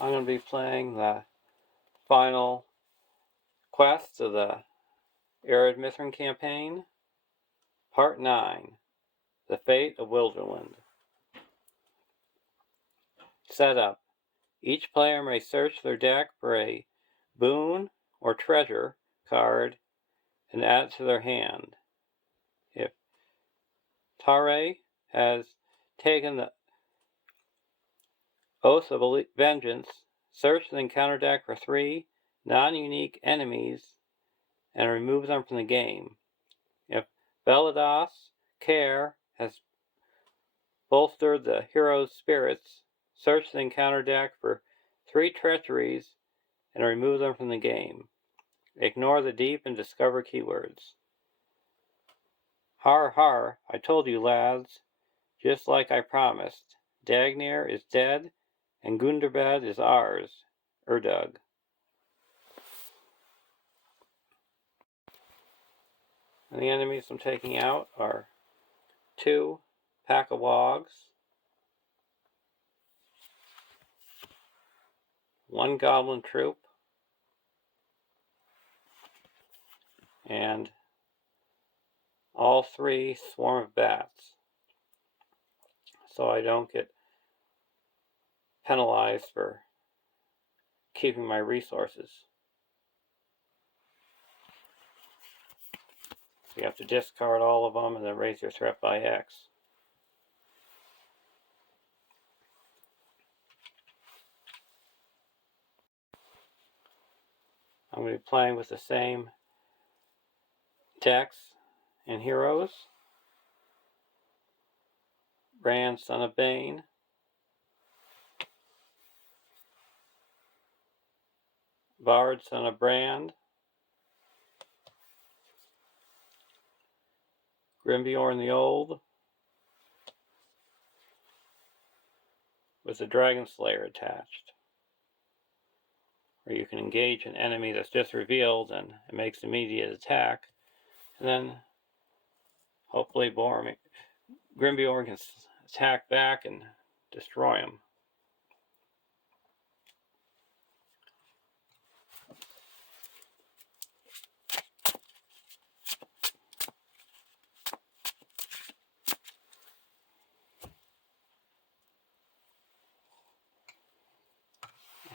I'm going to be playing the final quest of the Ered Mithrin campaign, Part 9, The Fate of Wilderland. Setup. Each player may search their deck for a boon or treasure card and add it to their hand. If Tare has taken the Oath of Vengeance, search the encounter deck for 3 non-unique enemies and remove them from the game. If Veladas Care has bolstered the hero's spirits, search the encounter deck for 3 treacheries and remove them from the game. Ignore the deep and discover keywords. Har har, I told you lads, just like I promised. Dagnir is dead and Gundabad is ours. Erdug. And the enemies I'm taking out are 2 pack of wogs, 1 goblin troop, and all 3 swarm of bats, so I don't get penalized for keeping my resources. So you have to discard all of them and then raise your threat by X. I'm going to be playing with the same decks and heroes. Brand, Son of Bane, Bard, Son of Brand, Grimbeorn the Old, with the Dragon Slayer attached, where you can engage an enemy that's just revealed and it makes immediate attack, and then hopefully Grimbeorn can attack back and destroy him.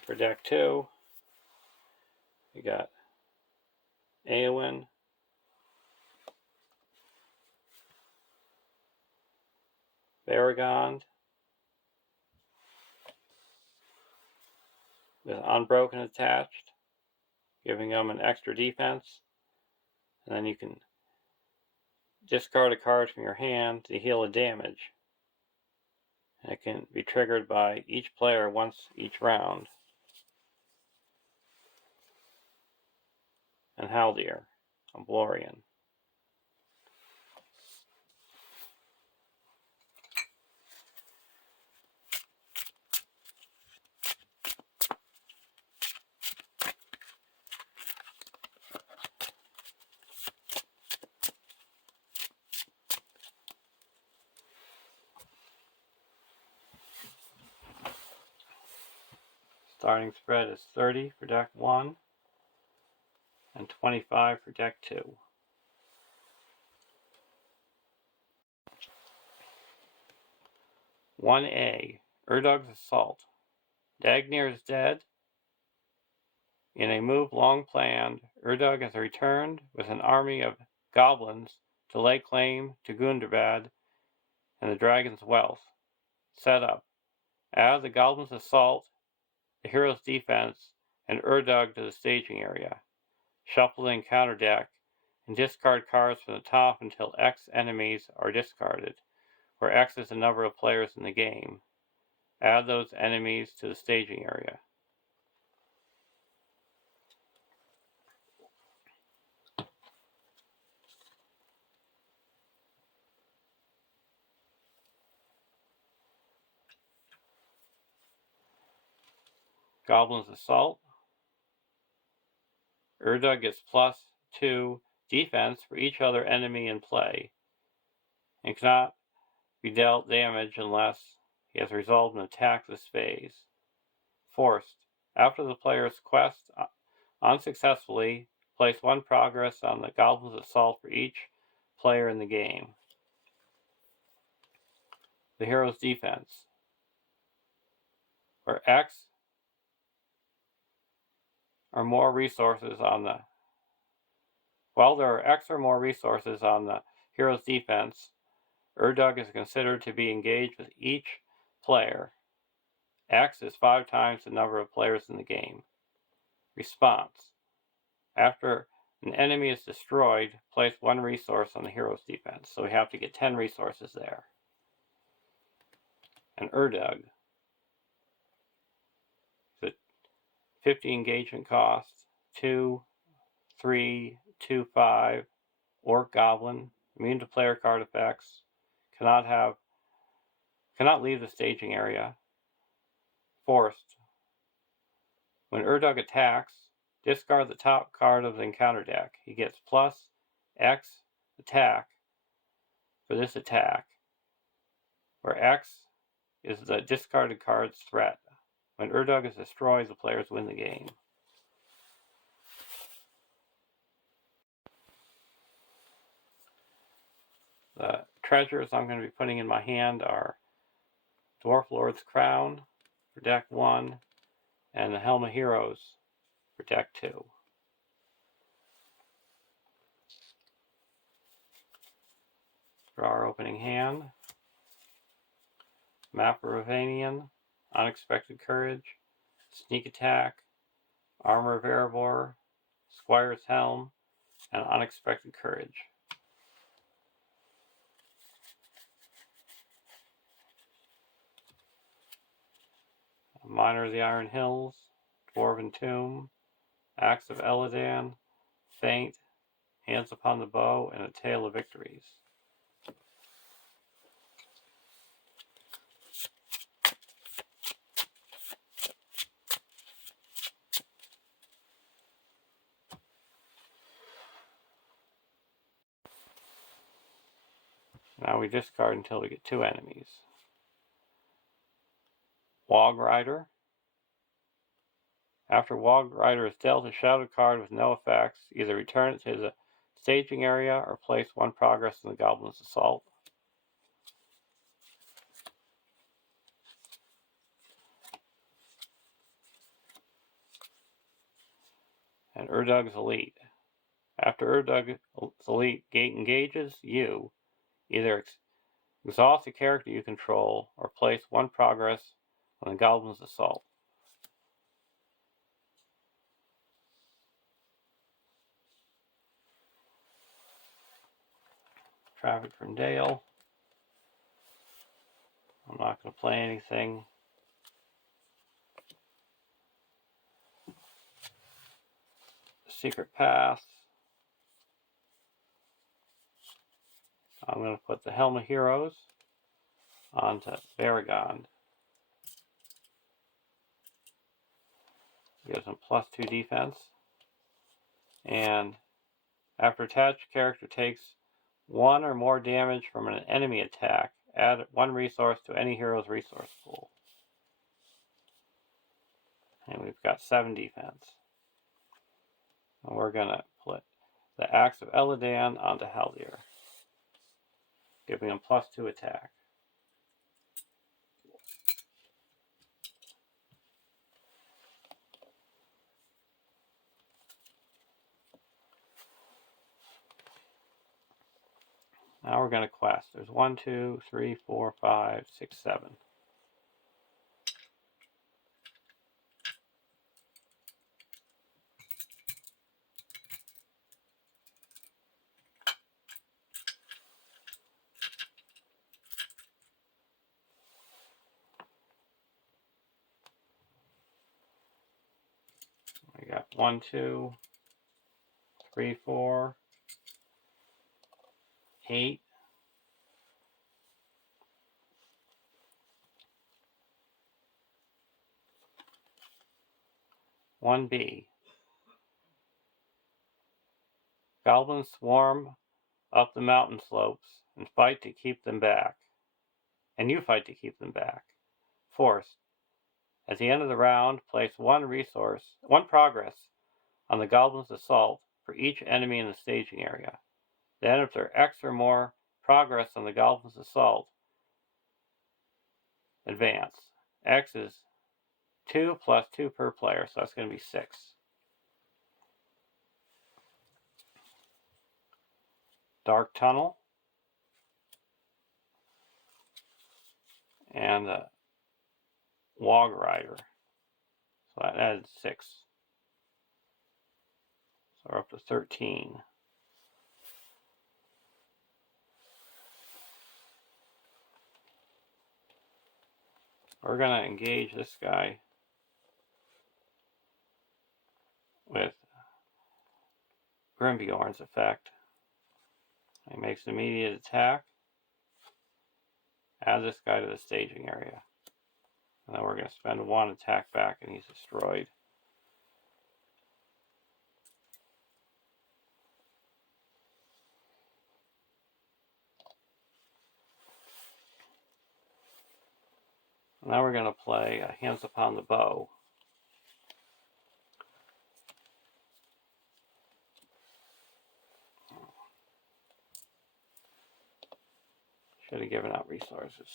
For deck 2, we got Eowyn, Baragond, with Unbroken attached, giving them an extra defense, and then you can discard a card from your hand to heal a damage. And it can be triggered by each player once each round. And Haldir, a Blorian. Starting spread is 30 for deck 1 and 25 for deck 2. One A, Erdug's Assault. Dagnir is dead. In a move long planned, Erdug has returned with an army of goblins to lay claim to Gundabad and the dragon's wealth. Set up. Add the goblin's assault, the hero's defense, and Erdug to the staging area. Shuffle the encounter deck and discard cards from the top until X enemies are discarded, where X is the number of players in the game. Add those enemies to the staging area. Goblin's Assault. Erdug gets +2 defense for each other enemy in play, and cannot be dealt damage unless he has resolved an attack this phase. Forced. After the player's quest unsuccessfully, place 1 progress on the Goblin's Assault for each player in the game. The hero's defense. Where X or more resources on the While there are X or more resources on the hero's defense, Erdug is considered to be engaged with each player. X is 5 times the number of players in the game. Response. After an enemy is destroyed, place 1 resource on the hero's defense. So we have to get 10 resources there. And Erdug. The 50 engagement cost, 2, 3, 2, 5, Orc Goblin, immune to player card effects, cannot leave the staging area. Forced. When Erdug attacks, discard the top card of the encounter deck. He gets plus X attack for this attack, where X is the discarded card's threat. When Erdug is destroyed, the players win the game. The treasures I'm going to be putting in my hand are Dwarf Lord's Crown for deck 1 and the Helm of Heroes for deck 2. Draw our opening hand. Map of Ravanian, Unexpected Courage, Sneak Attack, Armor of Erebor, Squire's Helm, and Unexpected Courage. Miner of the Iron Hills, Dwarven Tomb, Axe of Eladan, Feint, Hands Upon the Bow, and A Tale of Victories. Now we discard until we get 2 enemies. Wog Rider. After Wog Rider is dealt a shadowed card with no effects, either return it to the staging area or place 1 progress in the Goblin's Assault. And Erdug's Elite. After Erdug's Elite engages, you either exhaust a character you control or place 1 progress on the Goblin's Assault. Traffic from Dale. I'm not going to play anything. Secret Path. I'm going to put the Helm of Heroes onto Barragond. Gives him +2 defense. And after attached character takes 1 or more damage from an enemy attack, add 1 resource to any hero's resource pool. And we've got 7 defense. And we're going to put the Axe of Eladan onto Haldir, giving him +2 attack. Now we're going to quest. There's 1, 2, 3, 4, 5, 6, 7. We got 1, 2, 3, 4, 8. One B. Goblins swarm up the mountain slopes and fight to keep them back. And you fight to keep them back. Forced. At the end of the round, place one progress on the Goblin's assault for each enemy in the staging area. Then, if there are X or more progress on the Goblin's assault, advance. X is 2 plus 2 per player, so that's going to be 6. Dark Tunnel. And the Wog Rider. So that adds 6. So we're up to 13. We're going to engage this guy with Grimbjorn's effect. He makes an immediate attack. Add this guy to the staging area. And then we're going to spend 1 attack back and he's destroyed. Now we're going to play Hands Upon the Bow. Should have given out resources.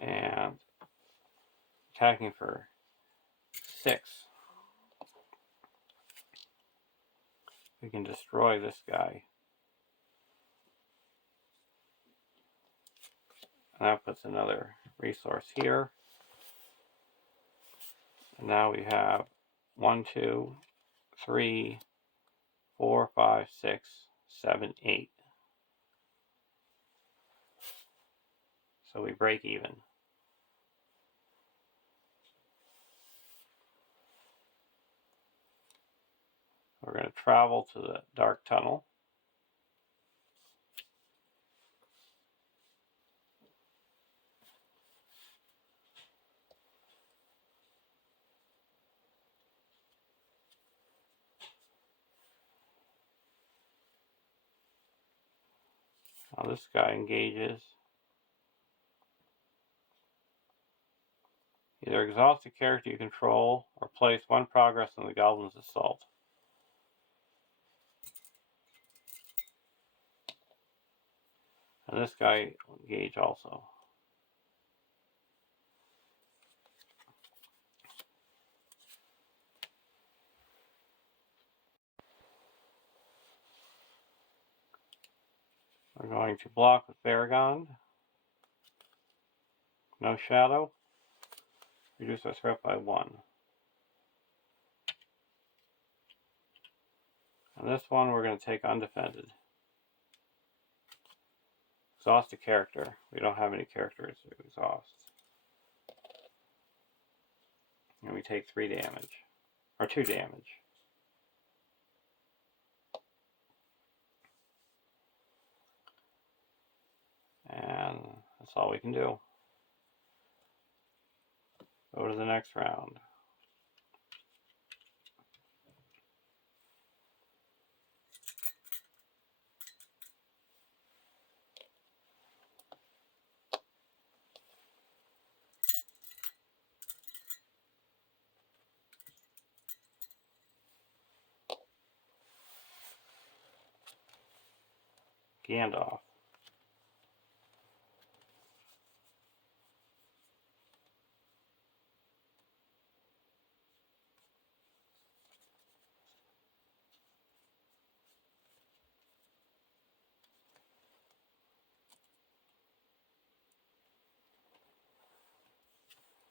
And attacking for 6. We can destroy this guy. And that puts another resource here. And now we have 1, 2, 3, 4, 5, 6, 7, 8. So we break even. We're going to travel to the Dark Tunnel. Now this guy engages. Either exhaust the character you control or place 1 progress on the Goblin's assault. And this guy will engage also. We're going to block with Baragon. No shadow. Reduce our threat by 1. And this one we're going to take undefended. Exhaust a character. We don't have any characters to exhaust. And we take 3 damage. Or 2 damage. And that's all we can do. Go to the next round. Gandalf.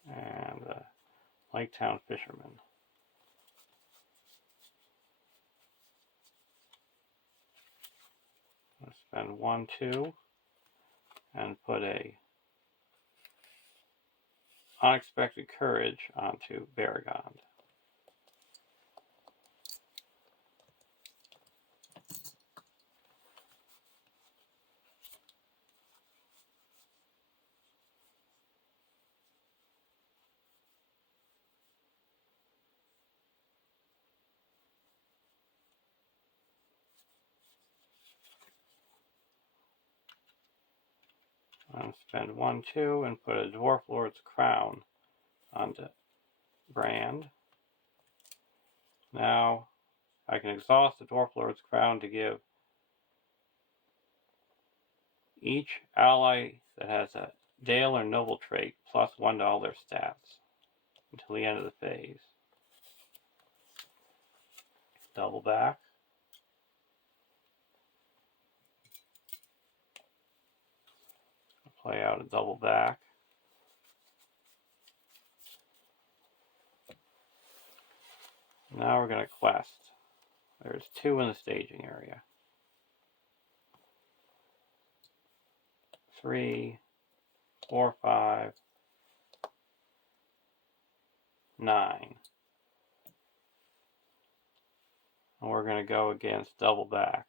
And Lake Town Fisherman. Let's spend 1, 2, and put a Unexpected Courage onto Baragon. And spend 1, 2, and put a Dwarf Lord's Crown onto Brand. Now I can exhaust the Dwarf Lord's Crown to give each ally that has a Dale or Noble trait plus 1 to all their stats until the end of the phase. Double back. Play out a double back. Now we're going to quest. There's 2 in the staging area. 3, 4, 5, 9. And we're going to go against double back.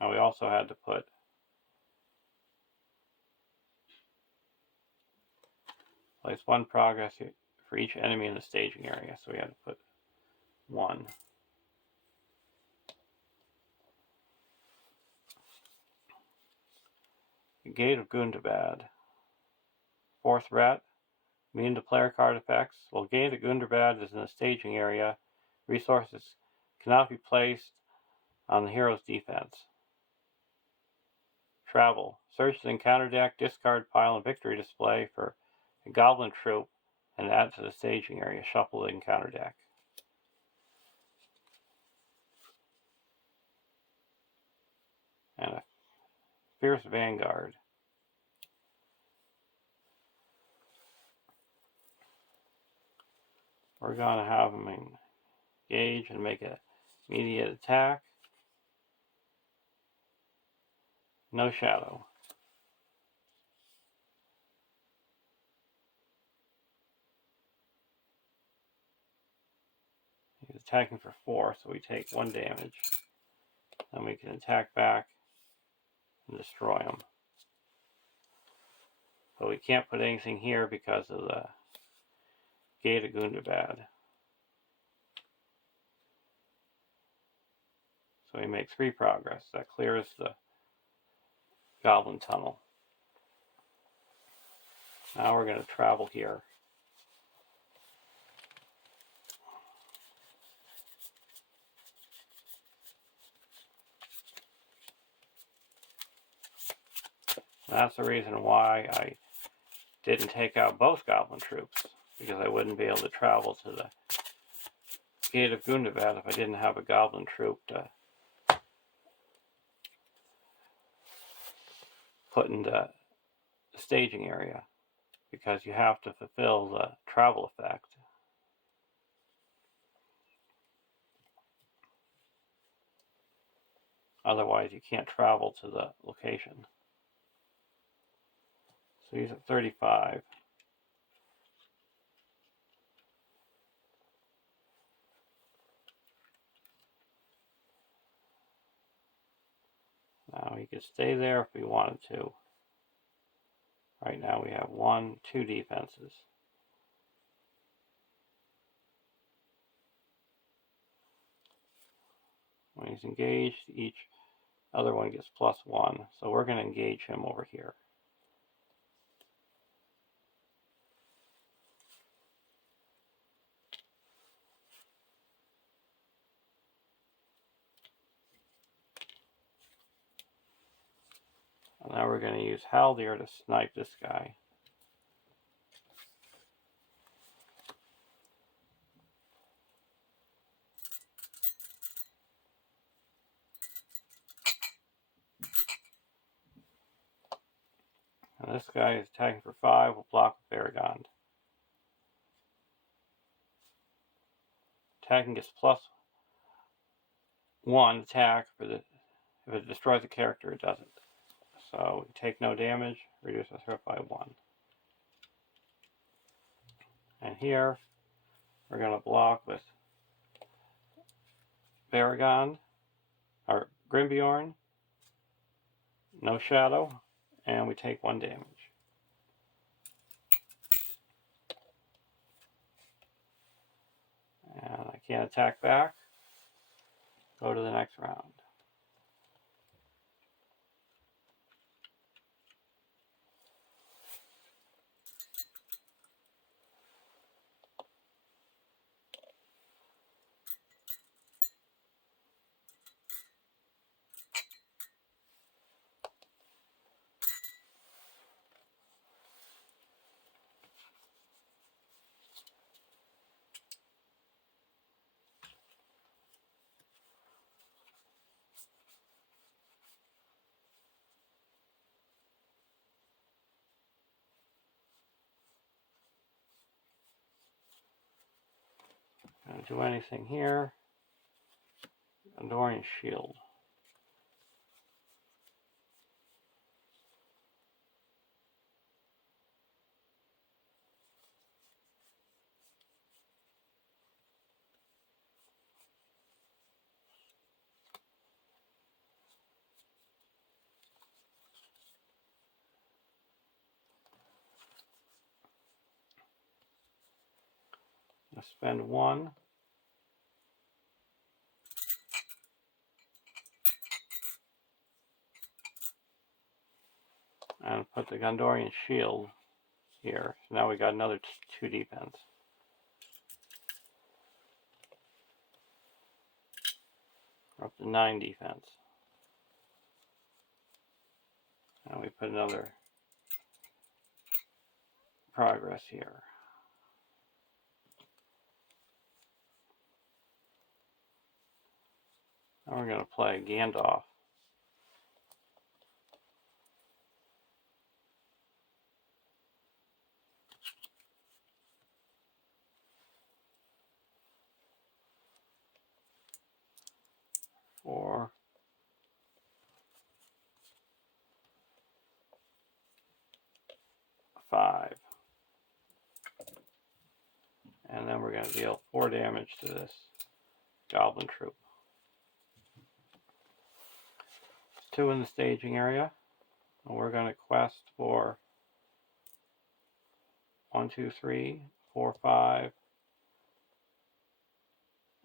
Now we also had to place 1 progress for each enemy in the staging area. So we had to put 1. The Gate of Gundabad. 4th threat. Immune to player card effects. While Gate of Gundabad is in the staging area, resources cannot be placed on the hero's defense. Travel. Search the encounter deck, discard pile, and victory display for a goblin troop and add to the staging area. Shuffle the encounter deck. And a Fierce Vanguard. We're going to have him engage and make an immediate attack. No shadow. He's attacking for 4, so we take 1 damage. Then we can attack back and destroy him. But we can't put anything here because of the Gate of Gundabad. So we make 3 progress. That clears the Goblin Tunnel. Now we're going to travel here. That's the reason why I didn't take out both Goblin troops, because I wouldn't be able to travel to the Gate of Gundabad if I didn't have a Goblin troop to put in the staging area, because you have to fulfill the travel effect. Otherwise, you can't travel to the location. So he's at 35. Now he could stay there if we wanted to. Right now we have 1, 2 defenses. When he's engaged, each other one gets +1. So we're going to engage him over here. And now we're going to use Haldir to snipe this guy. And this guy is attacking for 5, will block with Varagond. Attacking gets +1 attack for the if it destroys a character, it doesn't. So we take no damage, reduce the threat by 1. And here we're going to block with Varagond or Grimbjorn. No shadow, and we take 1 damage. And I can't attack back. Go to the next round. Gonna do anything here. Andorian Shield. I'll spend 1. And put the Gondorian Shield here. So now we got another 2 defense. We're up to 9 defense. And we put another progress here. Now we're going to play Gandalf. Four, 5. And then we're going to deal 4 damage to this goblin troop. 2 in the staging area. And we're going to quest for 1, 2, 3, 4, 5,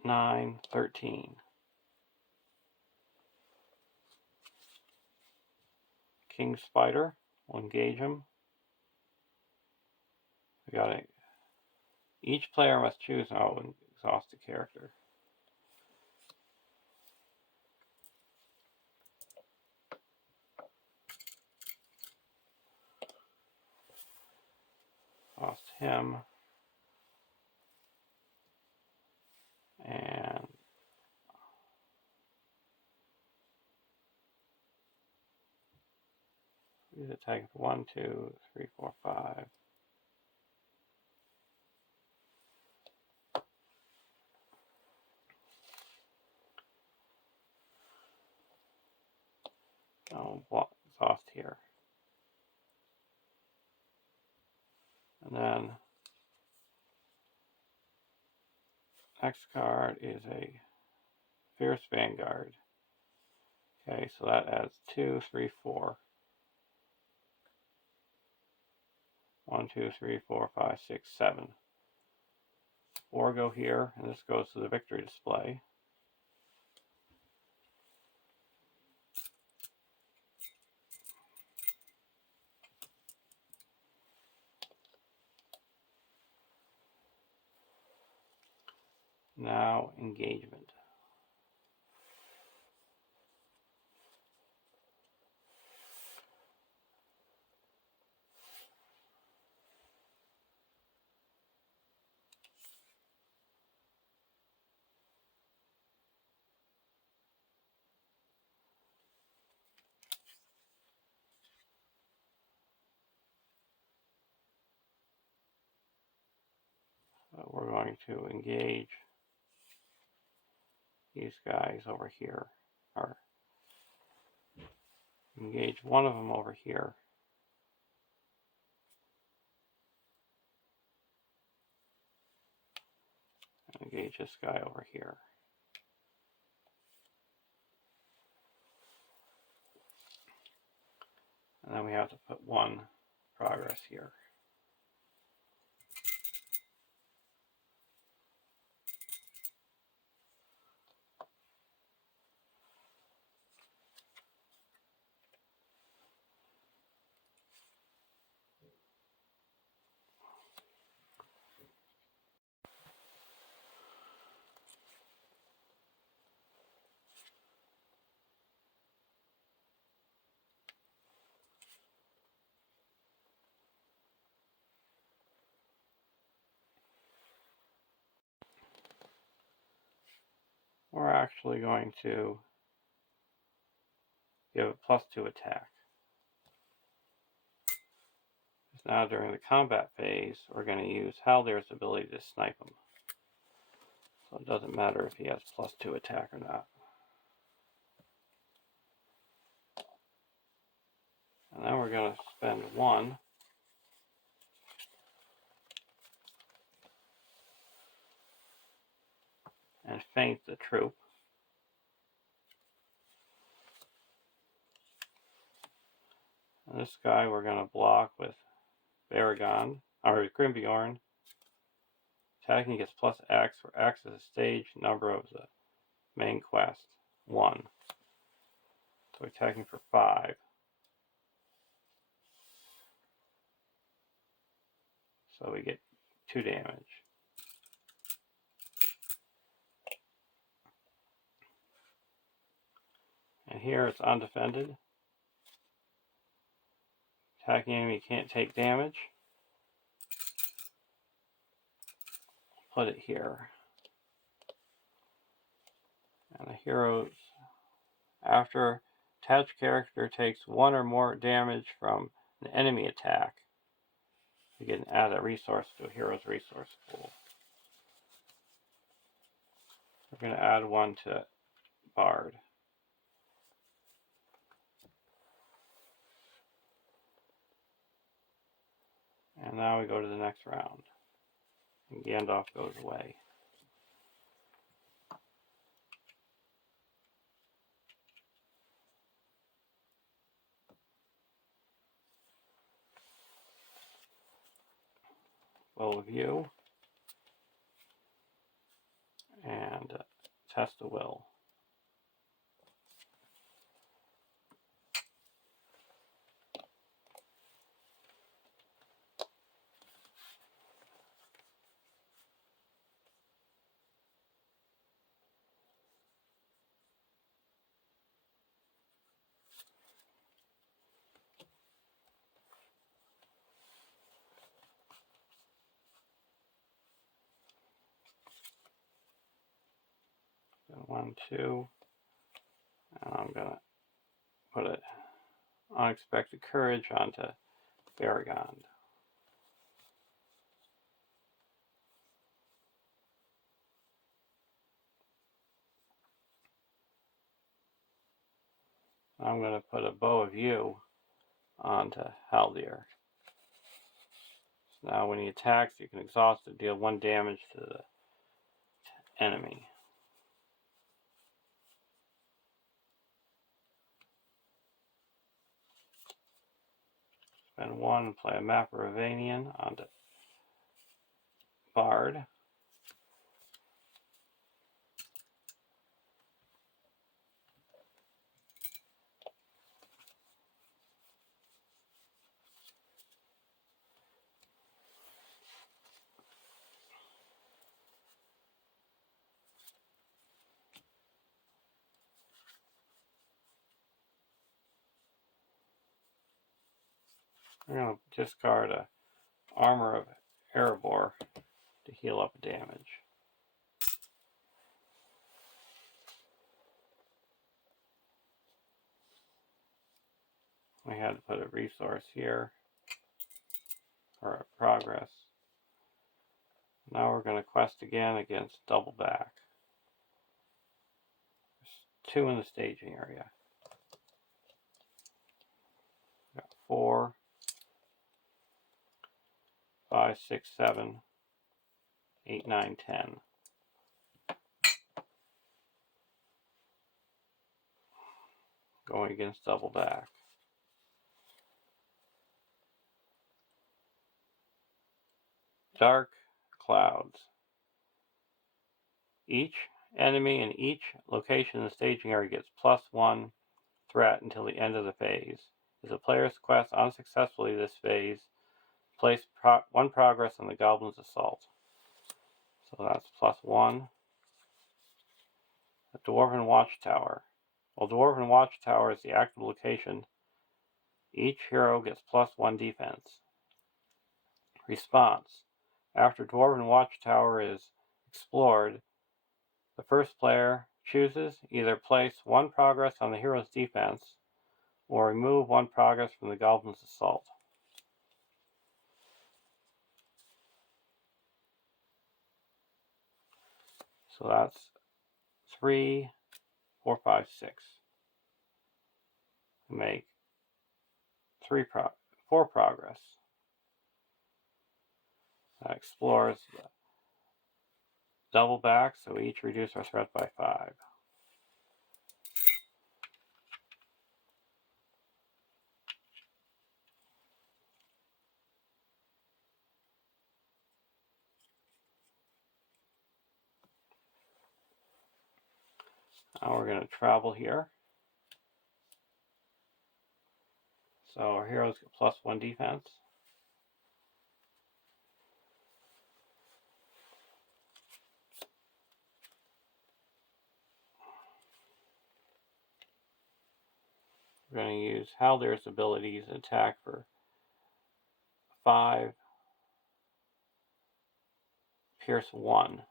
9, 13. King Spider. We'll engage him. We got it. Each player must choose. Oh, exhaust a character. Lost him. And he's attacking for 1, 2, 3, 4, 5. Oh, exhaust here. And then next card is a Fierce Vanguard. Okay, so that adds 2, 3, 4. 1, 2, 3, 4, 5, 6, 7. 4 go here, and this goes to the victory display. Now, engagement. We're going to engage these guys over here, or engage one of them over here. And engage this guy over here. And then we have to put 1 progress here. We're actually going to give it +2 attack. Now during the combat phase, we're going to use Haldir's ability to snipe them. So it doesn't matter if he has +2 attack or not. And then we're going to spend 1 and feint the troop. And this guy we're going to block with Baragon, or Grimbjorn. Attacking gets +X, where X is the stage number of the main quest, 1. So attacking for 5. So we get 2 damage. And here it's undefended. Attacking enemy can't take damage. Put it here. And the heroes, after attached character takes 1 or more damage from an enemy attack, you can add a resource to a hero's resource pool. We're going to add 1 to Bard. And now we go to the next round. And Gandalf goes away. Will view. And test the will. So 1, 2. And I'm going to put it Unexpected Courage onto Baragon. I'm going to put a Bow of You onto Haldir. So now when he attacks, you can exhaust it, deal 1 damage to the enemy. Spend 1 and play a Map of Ravanian onto Bard. I'm going to discard a Armor of Erebor to heal up damage. We had to put a resource here for a progress. Now we're going to quest again against Doubleback. There's 2 in the staging area. Got 4, 5, 6, 7, 8, 9, 10. Going against Doubleback. Dark Clouds. Each enemy in each location in the staging area gets +1 threat until the end of the phase. If the player's quest unsuccessfully this phase, place 1 progress on the Goblin's Assault. So that's +1. The Dwarven Watchtower. While Dwarven Watchtower is the active location, each hero gets +1 defense. Response. After Dwarven Watchtower is explored, the first player chooses either place 1 progress on the hero's defense or remove 1 progress from the Goblin's Assault. So that's 3, 4, 5, 6. Make 4 progress. That explores the double back, so we each reduce our threat by 5. Now we're going to travel here. So our heroes get +1 defense. We're going to use Haldir's abilities and attack for 5, pierce 1,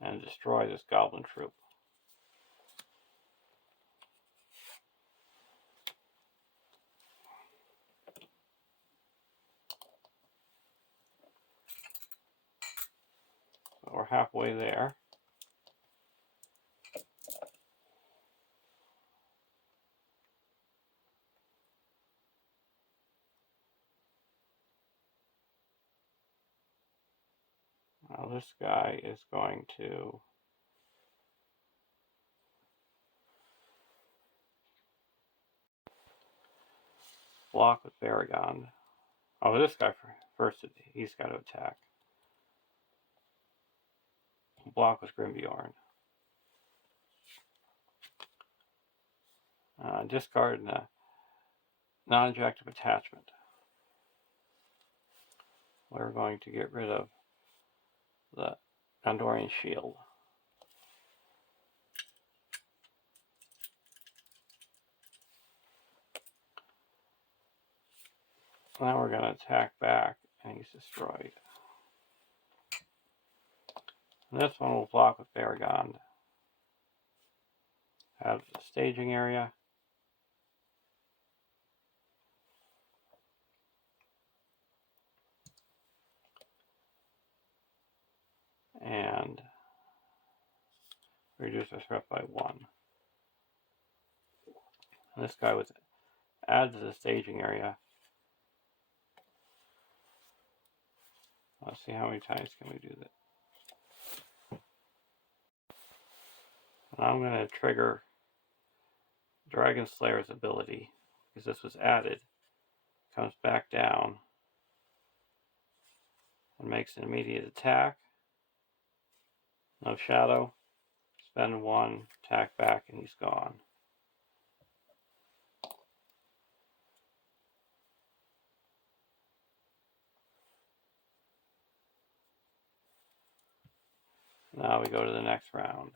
and destroy this goblin troop. So we're halfway there. Now this guy is going to block with Baragon. Oh, this guy first, he's got to attack. Block with Grimbjorn. Discard a non-objective attachment. We're going to get rid of the Gondorian shield. Now we're going to attack back, and he's destroyed. And this one will block with Baragon. Out of the staging area. And reduce our threat by 1. And this guy was added to the staging area. Let's see how many times can we do that. And I'm going to trigger Dragon Slayer's ability, because this was added. Comes back down and makes an immediate attack. No shadow. Spend 1, attack back, and he's gone. Now we go to the next round.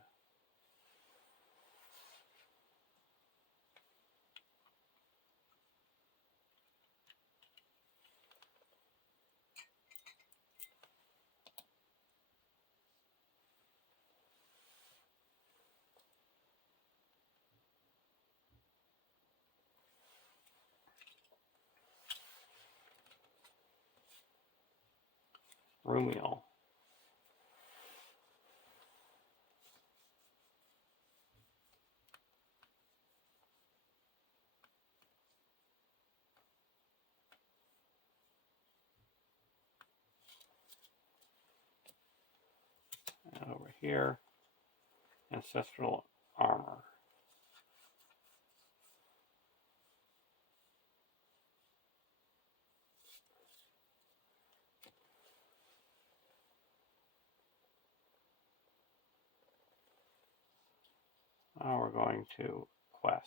Rumiel. And over here, Ancestral Armor. Now we're going to Quest.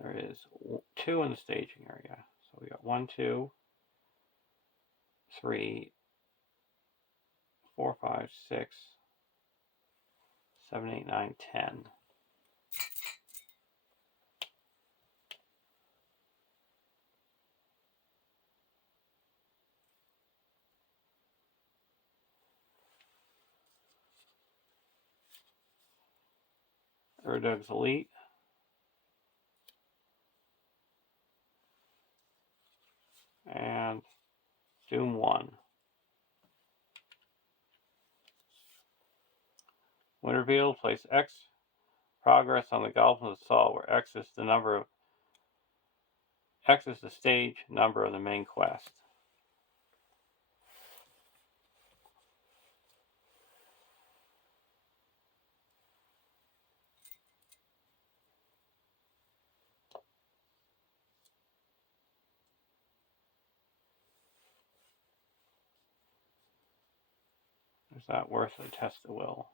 There is 2 in the staging area. So we got 1, 2, 3, 4, 5, 6, 7, 8, 9, 10. Erdog's Elite. and Doom 1. When revealed, place X progress on the Goblin's Assault, where X is the stage number of the main quest. Is that worth a test of will?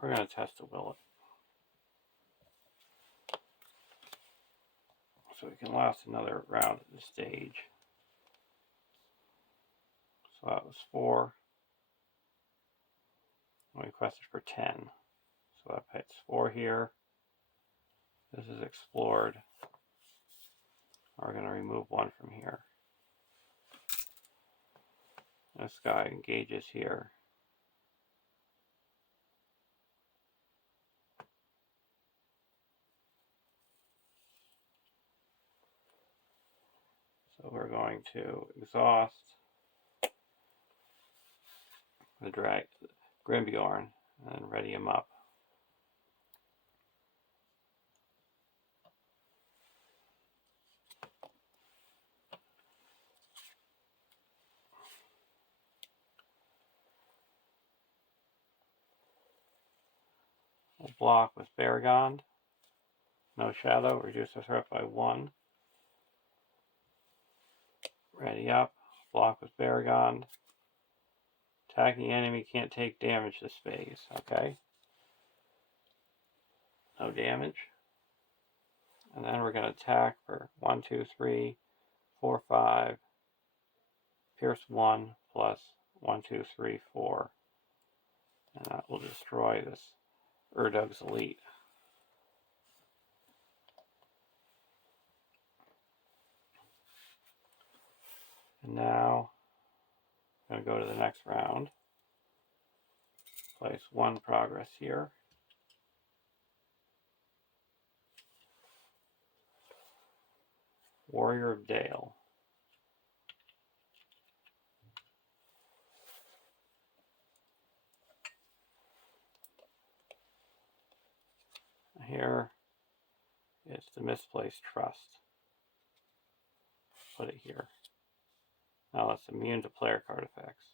We're going to test the will it. So we can last another round at the stage. So that was 4. And we quested for 10. So that puts 4 here. This is explored. We're going to remove 1 from here. This guy engages here. So we're going to exhaust the Grimbjorn and ready him up. We'll block with Baragon. No shadow, reduce the threat by 1. Ready up, block with Baragon. Attacking enemy can't take damage this phase, okay? No damage. And then we're going to attack for 1, 2, 3, 4, 5. Pierce 1 plus 1, 2, 3, 4. And that will destroy this Erdug's Elite. And now I'm going to go to the next round. Place 1 progress here. Warrior of Dale. Here is the Misplaced Trust. Put it here. Now it's immune to player card effects.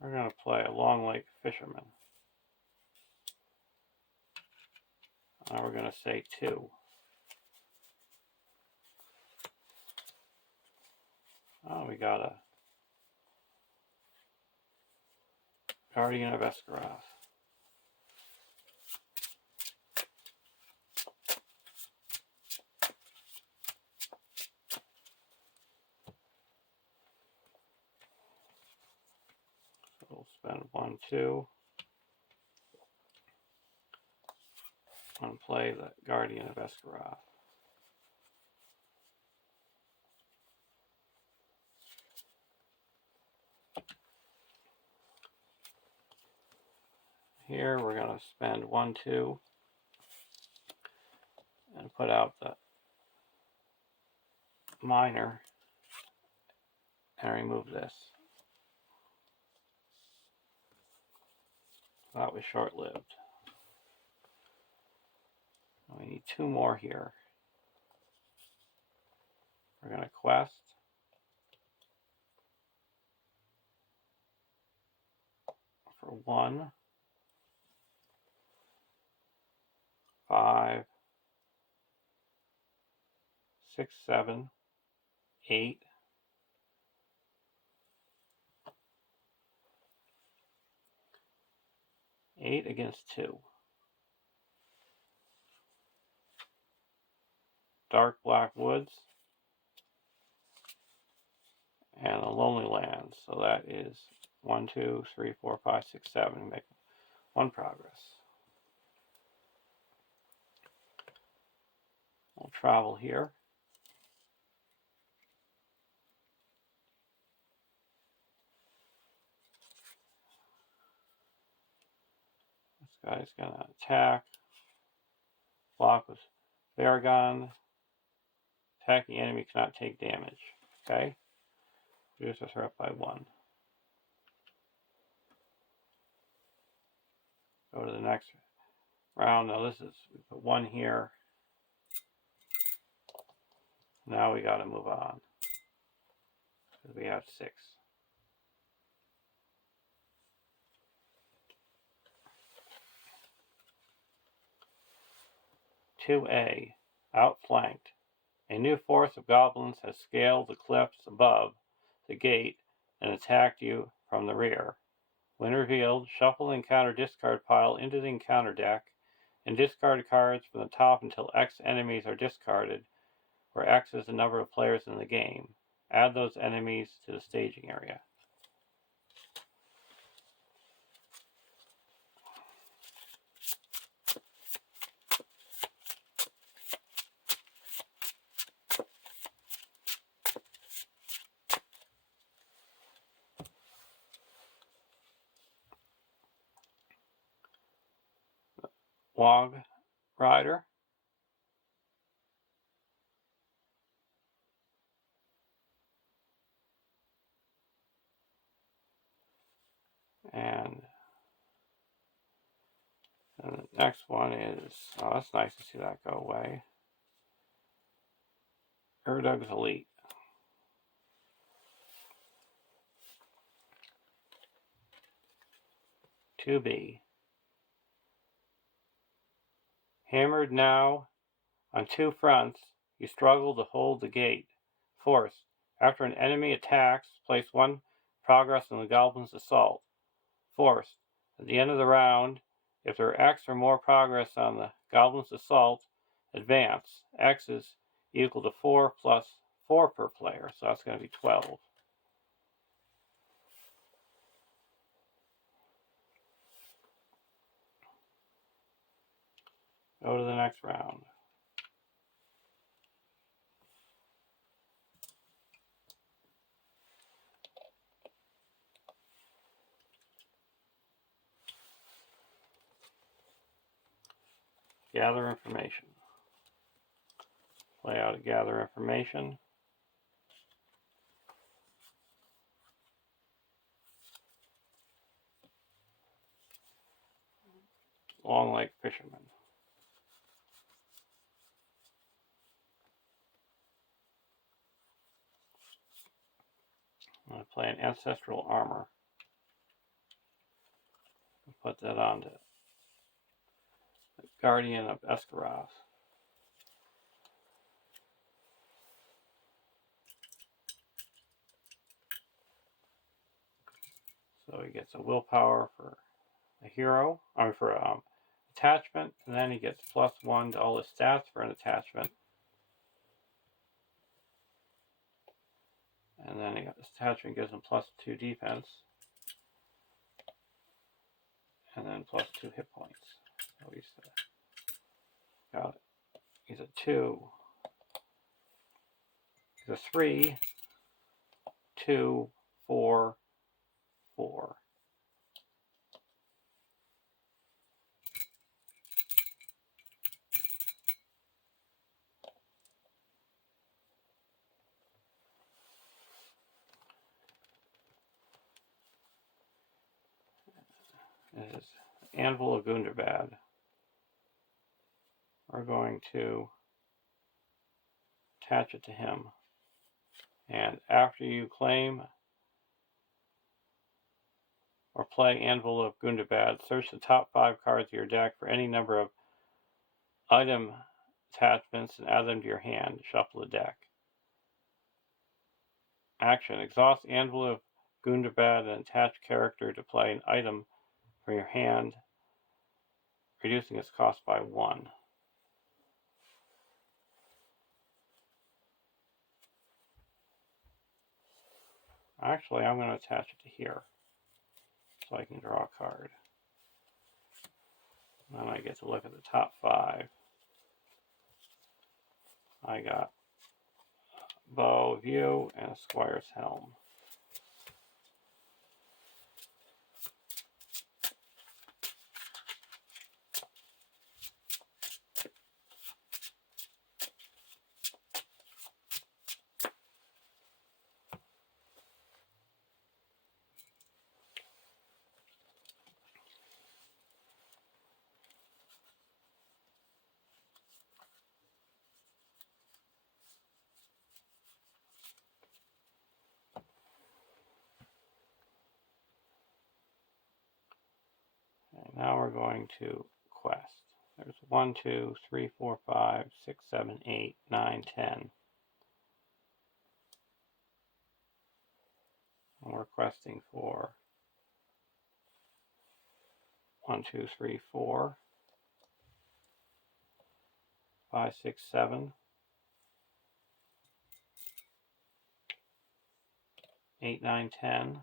We're going to play a Long Lake Fisherman. Now we're going to say 2. Oh, we got a Guardian of Esgaroth. So we'll spend 1, 2. And play the Guardian of Esgaroth. Here we're going to spend 1, 2 and put out the Miner and remove this. That was short-lived. We need 2 more here. We're going to quest. For 1, 5, 6, 7, 8. 8 against 2. Dark Black Woods, and the Lonely Lands. So that is 1, 2, 3, 4, 5, 6, 7. Make 1 progress. We'll travel here. This guy's gonna attack. Block with Varagon. Attacking enemy cannot take damage. Okay? Reduce the threat by 1. Go to the next round. Now this is, we put 1 here. Now we gotta move on. Because we have 6. 2A. Outflanked. A new force of goblins has scaled the cliffs above the gate and attacked you from the rear. When revealed, shuffle the encounter discard pile into the encounter deck and discard cards from the top until X enemies are discarded, where X is the number of players in the game. Add those enemies to the staging area. Log Rider. And the next one is, oh, that's nice to see that go away. Erdug's Elite. 2B. Hammered now on 2 fronts, you struggle to hold the gate. Force. After an enemy attacks, place 1 progress on the goblin's assault. Force. At the end of the round, if there are X or more progress on the goblin's assault, advance. X is equal to 4 plus 4 per player, so that's going to be 12. Go to the next round. Gather information. Play out a gather information. Long Lake Fisherman. I'm going to play an Ancestral Armor. Put that on to the Guardian of Escaroth. So he gets a willpower for a hero, for attachment, and then he gets +1 to all his stats for an attachment. And then he got this attachment gives him +2 defense. And then +2 hit points. So he's got it. He's a 2. He's a 3, 2, 4, 4. This is Anvil of Gundabad. We're going to attach it to him. And after you claim or play Anvil of Gundabad, search the top 5 cards of your deck for any number of item attachments and add them to your hand. Shuffle the deck. Action. Exhaust Anvil of Gundabad and attach character to play an item from your hand, reducing its cost by 1. Actually, I'm going to attach it to here so I can draw a card. Then I get to look at the top 5. I got bow, view, and a squire's helm. And now we're going to quest. There's 1, 2, 3, 4, 5, 6, 7, 8, 9, 10. And we're questing for 1, 2, 3, 4, 5, 6, 7, 8, 9, 10,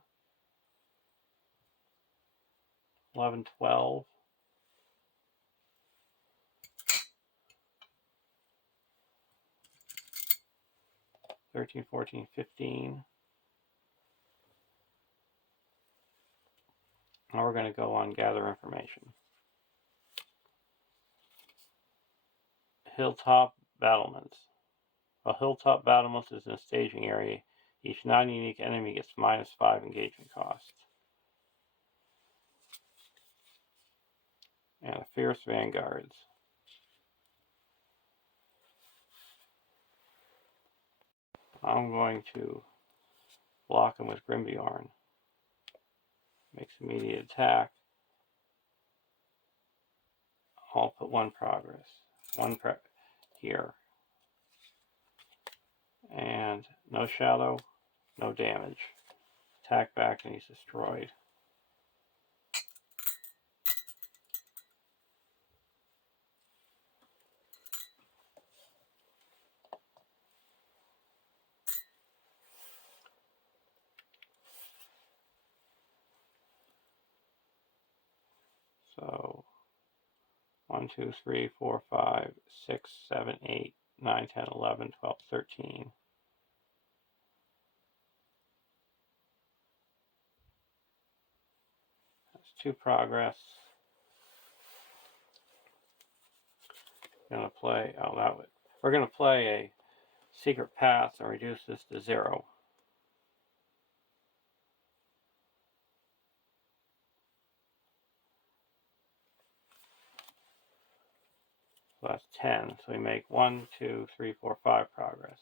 11, 12, 13, 14, 15. Now we're going to go on gather information. Hilltop battlements. While hilltop battlements is in a staging area, each non-unique enemy gets -5 engagement cost. And the fierce vanguards. I'm going to block him with Grimbjorn. Makes immediate attack. I'll put 1 progress. 1 prep here. And no shadow, no damage. Attack back and he's destroyed. So 1, 2, 3, 4, 5, 6, 7, 8, 9, 10, 11, 12, 13. That's 2 progress. We're going to play a secret path and reduce this to 0. So that's 10. So we make 1, 2, 3, 4, 5 progress.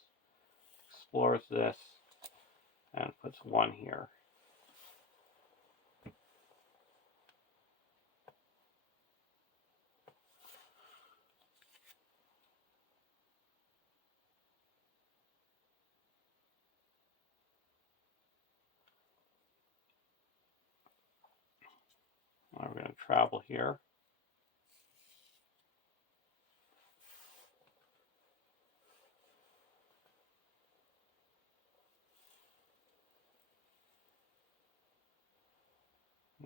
Explores this and puts 1 here. Now we're going to travel here.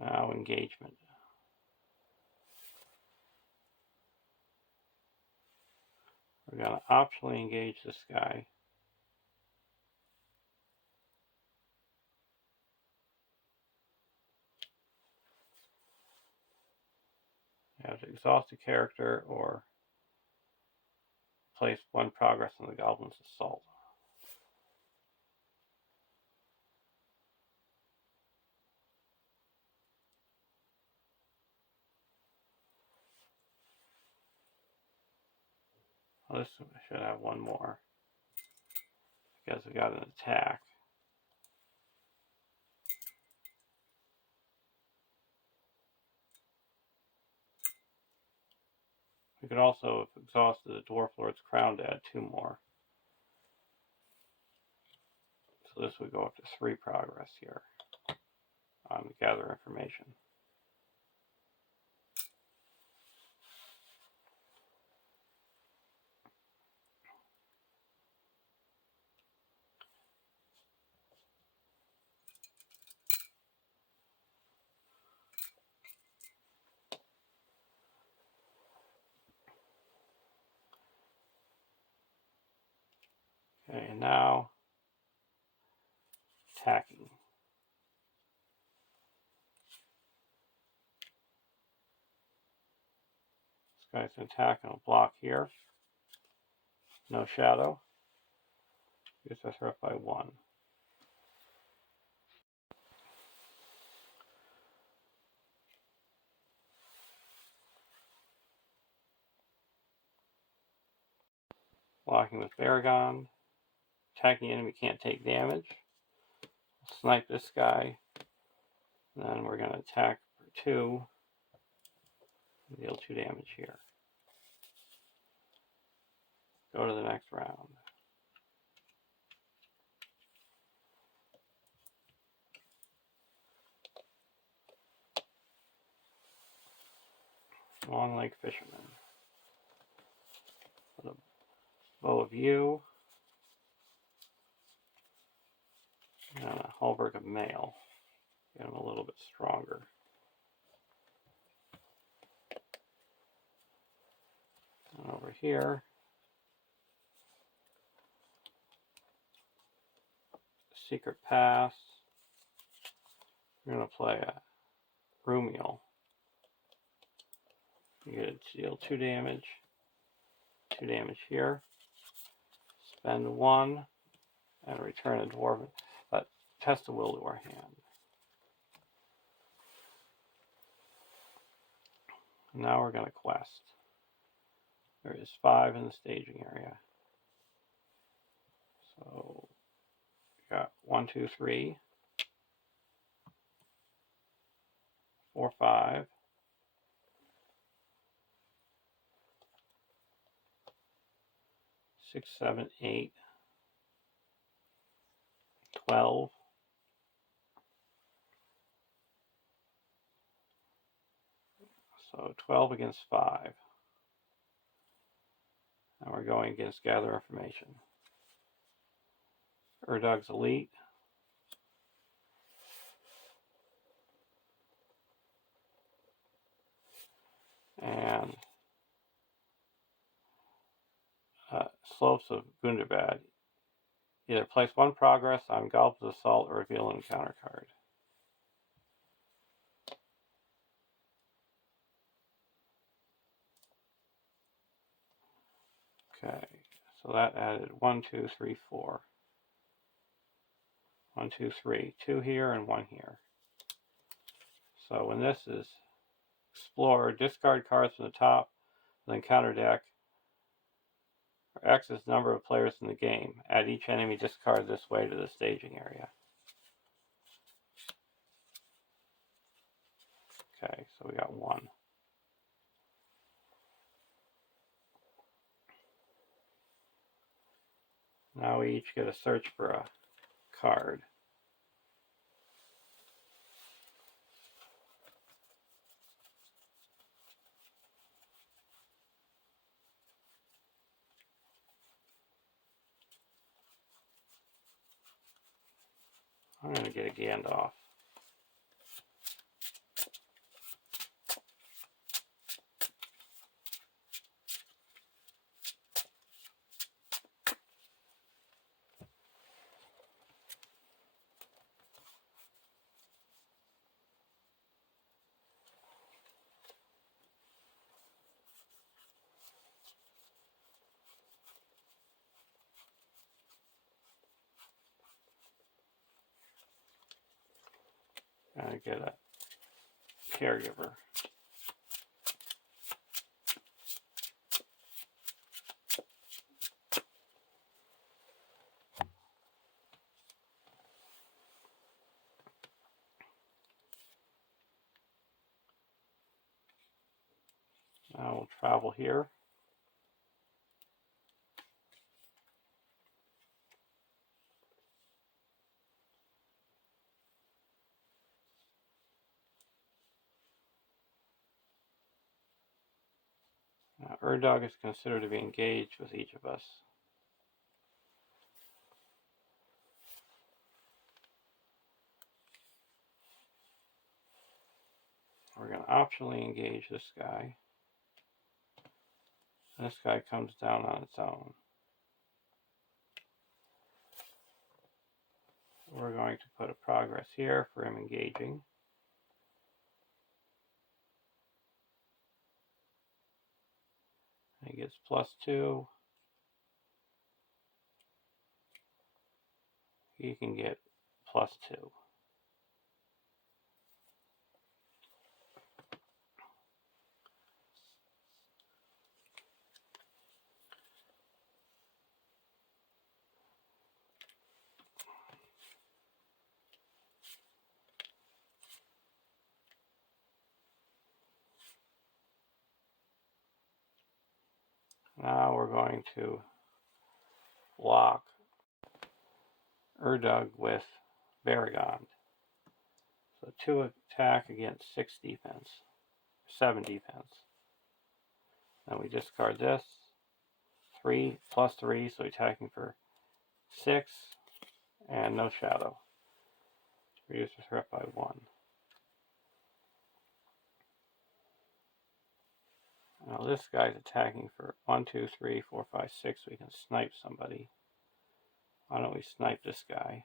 Now engagement. We're going to optionally engage this guy. You have to exhaust a character or place 1 progress on the Goblin's Assault. Well, this should have 1 more because we got an attack. We could also have exhausted the Dwarf Lord's Crown to add 2 more. So this would go up to 3 progress here on gather information. Okay, and now attacking. This guy's going to attack and a block here. No shadow. Gets us up by 1. Blocking with Baragon. Attacking enemy can't take damage. Snipe this guy. And then we're going to attack for 2. Deal 2 damage here. Go to the next round. Long Leg Fisherman. With a Bow of Yew. And a Halberg of Mail. Get him a little bit stronger. And over here, Secret Pass. We're going to play a Rumiel. You get to deal 2 damage. 2 damage here. Spend 1 and return a Dwarven. But test the will to our hand. Now we're going to quest. There is 5 in the staging area. So we got 1, 2, 3, 4, 5. 6, 7, 8, 12. So 12 against 5. Now we're going against Gather Information. Erdog's Elite. And Slopes of Gundabad. Either place 1 progress on Galba's Assault or reveal an encounter card. Okay, so that added 1, 2, 3, 4. 1, 2, 3. 2 here and 1 here. So when this is Explore, discard cards from the top of the encounter deck. X is the number of players in the game. Add each enemy discard this way to the staging area. Okay, so we got 1. Now we each get a search for a card. I'm going to get a Gandalf. I get a Caregiver. Now we'll travel here. Now, Erdog is considered to be engaged with each of us. We're going to optionally engage this guy. This guy comes down on its own. we're going to put a progress here for him engaging. He gets +2. He can get +2. Now we're going to block Erdug with Varigond. So 2 attack against 6 defense, 7 defense. Then we discard this. 3 +3, so attacking for 6, and no shadow. Reduce the threat by 1. Now this guy's attacking for 1, 2, 3, 4, 5, 6. We can snipe somebody. Why don't we snipe this guy?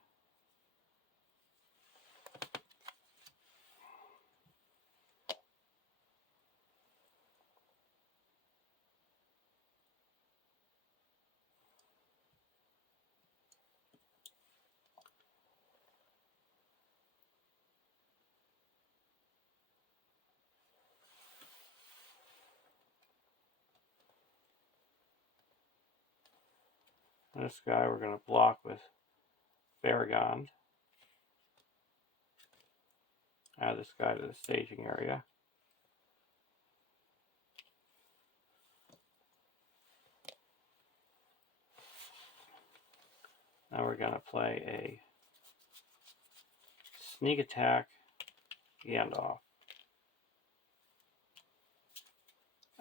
And this guy we're going to block with Varigond. Add this guy to the staging area. Now we're going to play a sneak attack Gandalf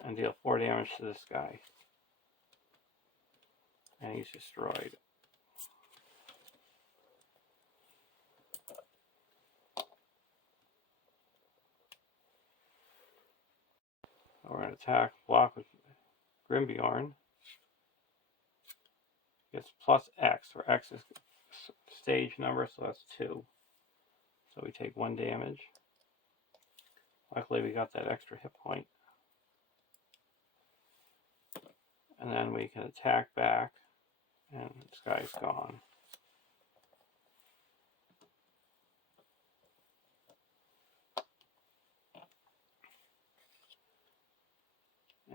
and deal 4 damage to this guy. And he's destroyed. We're going to attack, block with Grimbjorn. Gets +X, where X is stage number, so that's 2. So we take 1 damage. Luckily we got that extra hit point. And then we can attack back, and this guy's gone.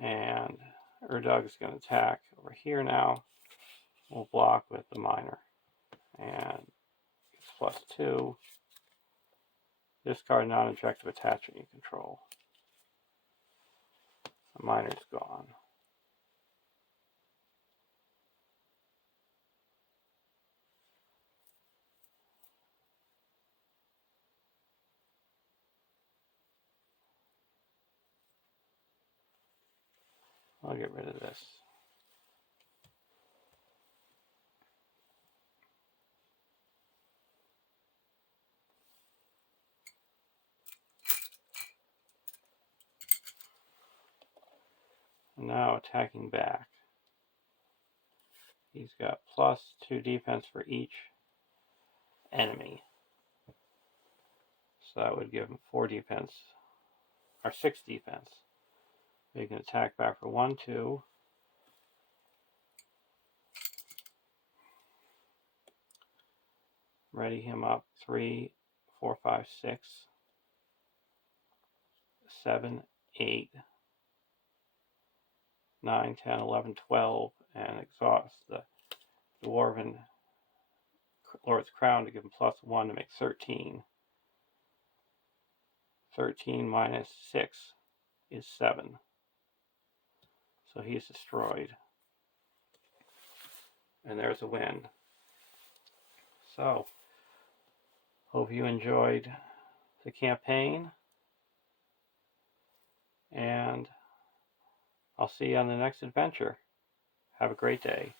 And Erdug is going to attack over here now. We'll block with the miner. And it's +2. Discard non-objective attachment you control. The miner's gone. I'll get rid of this. And now attacking back. He's got +2 defense for each enemy. So that would give him 4 defense, or 6 defense. We can attack back for 1, 2. Ready him up 3, 4, 5, 6, 7, 8, 9, 10, 11, 12, and exhaust the Dwarven Lord's Crown to give him +1 to make 13. 13 minus 6 is 7. So he's destroyed. And there's a win. So, hope you enjoyed the campaign. And I'll see you on the next adventure. Have a great day.